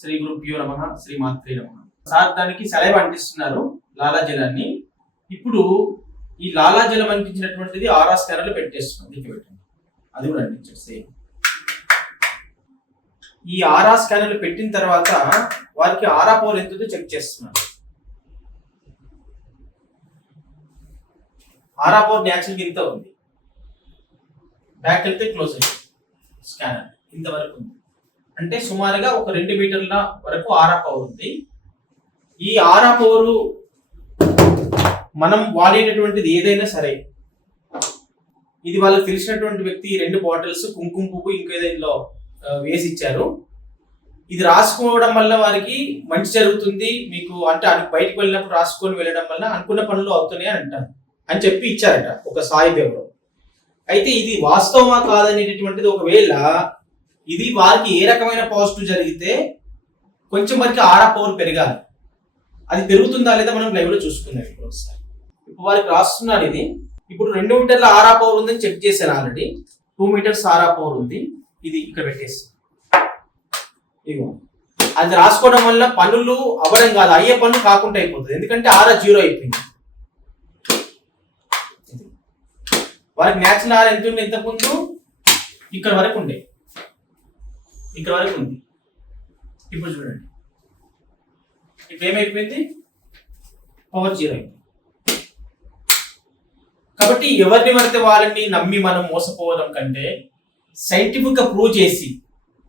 శ్రీ గురుభ్యో నమ శ్రీ మాత్రే నమ. సార్ దానికి సెలవు అంటిస్తున్నారు లాలాజలాన్ని ఇప్పుడు ఈ లాలాజలం అంటించినటువంటిది ఆర్ఆ స్కానర్లో పెట్టేస్తున్నాం దీనికి పెట్టండి. అది కూడా అంటించారు సేమ్. ఈ ఆరా స్కానర్లు పెట్టిన తర్వాత వారికి ఆరా పవర్ ఎంతుందో చెక్ చేస్తున్నారు. ఆరా పవర్ న్యాచురల్గా ఇంత ఉంది. బ్యాక్ వెళ్తే క్లోజ్ అయింది స్కానర్ ఇంతవరకు ఉంది. అంటే సుమారుగా ఒక రెండు మీటర్ల వరకు ఆరా పవర్ ఉంది. ఈ ఆరా పవర్ మనం వాడేటటువంటిది ఏదైనా సరే ఇది వాళ్ళకి తెలిసినటువంటి వ్యక్తి రెండు బాటిల్స్ కుంకుమ పువ్వు ఇంకేదో వేసి ఇచ్చారు ఇది రాసుకోవడం వల్ల వారికి మంచి జరుగుతుంది. మీకు అంటే అది బయటకు వెళ్ళినప్పుడు రాసుకొని వెళ్ళడం వల్ల అనుకున్న పనులు అవుతున్నాయి అని అంటారు. అని చెప్పి ఇచ్చారట ఒక సాయి పేపర్ అయితే ఇది వాస్తవమా కాదనేటటువంటిది ఒకవేళ ఇది వారికి ఏ రకమైన పాజిటివ్ జరిగితే కొంచెం వరకు ఆరా పవర్ పెరగాలి. అది పెరుగుతుందా లేదా మనం లైవ్లో చూసుకుందాం ఇప్పుడు ఒకసారి. ఇప్పుడు వారికి రాస్తున్నాడు ఇది. ఇప్పుడు రెండు మీటర్ల ఆరా పవర్ ఉందని చెక్ చేశాను already. Two meters aura power ఉంది. ఇది ఇక్కడ పెట్టేసి. ఇగో అది రాసుకోవడం వల్ల పనులు అవ్వడం కాదు. అయ్యే పనులు కాకుండా అయిపోతుంది. ఎందుకంటే ఆరా జీరో అయిపోయింది. వారికి న్యాచురల్ ఆర్ ఎంత ఉండే? ఇంతకుముందు ఇక్కడ వరకు ఉండే. ఇక్కడ వరకు ఉంది. ఇప్పుడు చూడండి. ఇప్పుడు ఏమైపోయింది? పవర్ జీరో అయింది. కాబట్టి ఎవరిని పడితే వాళ్ళని నమ్మి మనం మోసపోవడం కంటే సైంటిఫిక్గా ప్రూవ్ చేసి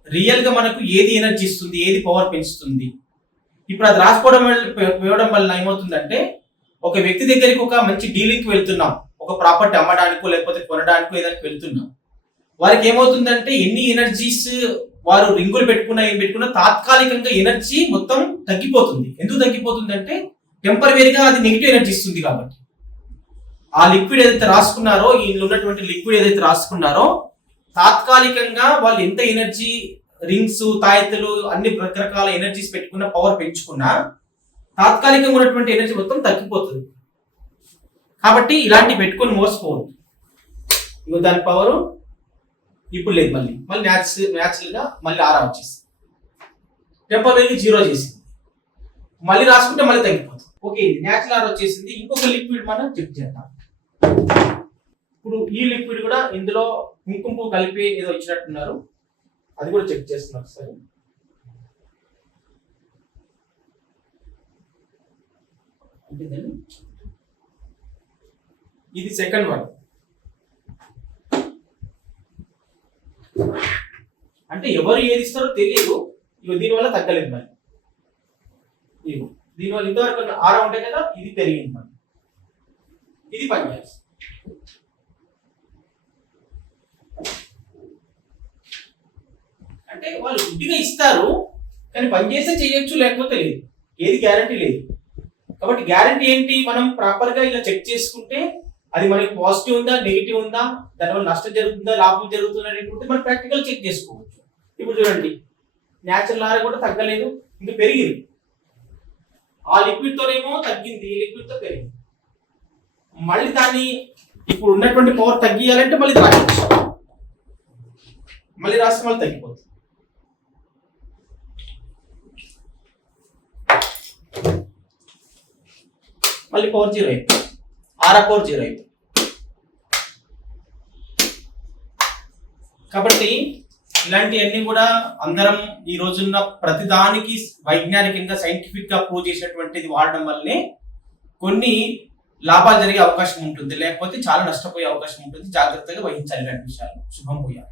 రియల్గా మనకు ఏది ఎనర్జీ ఇస్తుంది ఏది పవర్ పెంచుతుంది? ఇప్పుడు అది రాసుకోవడం వల్ల ఇవ్వడం వల్ల ఏమవుతుందంటే ఒక వ్యక్తి దగ్గరికి ఒక మంచి డీలింగ్కి వెళ్తున్నాం. ఒక ప్రాపర్టీ అమ్మడానికో లేకపోతే కొనడానికో ఏదానికి వెళ్తున్నాం వారికి ఏమవుతుందంటే ఎన్ని ఎనర్జీస్ వారు రింగులు పెట్టుకున్నా ఏం పెట్టుకున్నా తాత్కాలికంగా ఎనర్జీ మొత్తం తగ్గిపోతుంది. ఎందుకు తగ్గిపోతుంది అంటే టెంపరీగా అది నెగిటివ్ ఎనర్జీ ఇస్తుంది కాబట్టి. ఆ లిక్విడ్ ఏదైతే రాసుకున్నారో ఇందులో ఉన్నటువంటి లిక్విడ్ ఏదైతే రాసుకున్నారో తాత్కాలికంగా వాళ్ళు ఎంత ఎనర్జీ రింగ్స్ తాయెత్తులు అన్ని రకరకాల ఎనర్జీస్ పెట్టుకున్న పవర్ పెంచుకున్నా తాత్కాలికంగా ఉన్నటువంటి ఎనర్జీ మొత్తం తగ్గిపోతుంది. కాబట్టి ఇలాంటి పెట్టుకొని మోసపోవద్దు. ఇగో దాని పవరు ఇప్పుడు లేదు మళ్ళీ. మళ్ళీ న్యాచ్ న్యాచురల్ మళ్ళీ ఆరా వచ్చేసింది. టెంపరీ జీరో చేసింది. మళ్ళీ రాసుకుంటే మళ్ళీ తగ్గిపోతుంది. ఓకే న్యాచురల్ ఆర్ వచ్చేసింది. ఇంకొక లిక్విడ్ మనం చెక్ చేద్దాం. ఇప్పుడు ఈ లిక్విడ్ కూడా ఇందులో కుంకుమ పువ్వు కలిపి ఏదో ఇచ్చినట్టున్నారు. అది కూడా చెక్ చేస్తున్నారు ఒకసారి. ఇది సెకండ్ వన్. అంటే ఎవరు ఏది ఇస్తారో తెలియదు. ఇక దీనివల్ల తగ్గలేదు మరి. ఇగో దీనివల్ల ఇంతవరకు ఆర ఉంటాయి కదా ఇది పెరిగింది మరి. ఇది పనిచేస్తుంది అంటే వాళ్ళు గుడ్డిగా ఇస్తారు కానీ పని చేస్తే చేయొచ్చు లేకపోతే లేదు. ఏది గ్యారంటీ లేదు. కాబట్టి గ్యారంటీ ఏంటి? మనం ప్రాపర్గా ఇలా చెక్ చేసుకుంటే అది మనకి పాజిటివ్ ఉందా నెగిటివ్ ఉందా దానివల్ల నష్టం జరుగుతుందా లాభం జరుగుతుందా అనేటువంటి మనం ప్రాక్టికల్ చెక్ చేసుకోవచ్చు. ఇప్పుడు చూడండి న్యాచురల్ ఆర్ కూడా తగ్గలేదు ఇంకా పెరిగింది. ఆ లిక్విడ్ తోనేమో తగ్గింది ఈ లిక్విడ్తో పెరిగింది. మళ్ళీ దాన్ని ఇప్పుడు ఉన్నటువంటి పవర్ తగ్గియాలంటే మళ్ళీ రాయొచ్చు. మళ్ళీ రాస్తే మళ్ళీ తగ్గిపోతుంది. మళ్ళీ పవర్ జీరో అయిపోయింది ఆరా పవర్ జీరో అయిపోయింది కాబట్టి ఇలాంటివన్నీ కూడా అందరం ఈ రోజున్న ప్రతిదానికి వైజ్ఞానికంగా సైంటిఫిక్గా ప్రూవ్ చేసినటువంటిది వాడడం వల్లనే కొన్ని లాభాలు జరిగే అవకాశం ఉంటుంది. లేకపోతే చాలా నష్టపోయే అవకాశం ఉంటుంది. జాగ్రత్తగా వహించాలి ఇలాంటి విషయాలు. శుభం పోయాలి.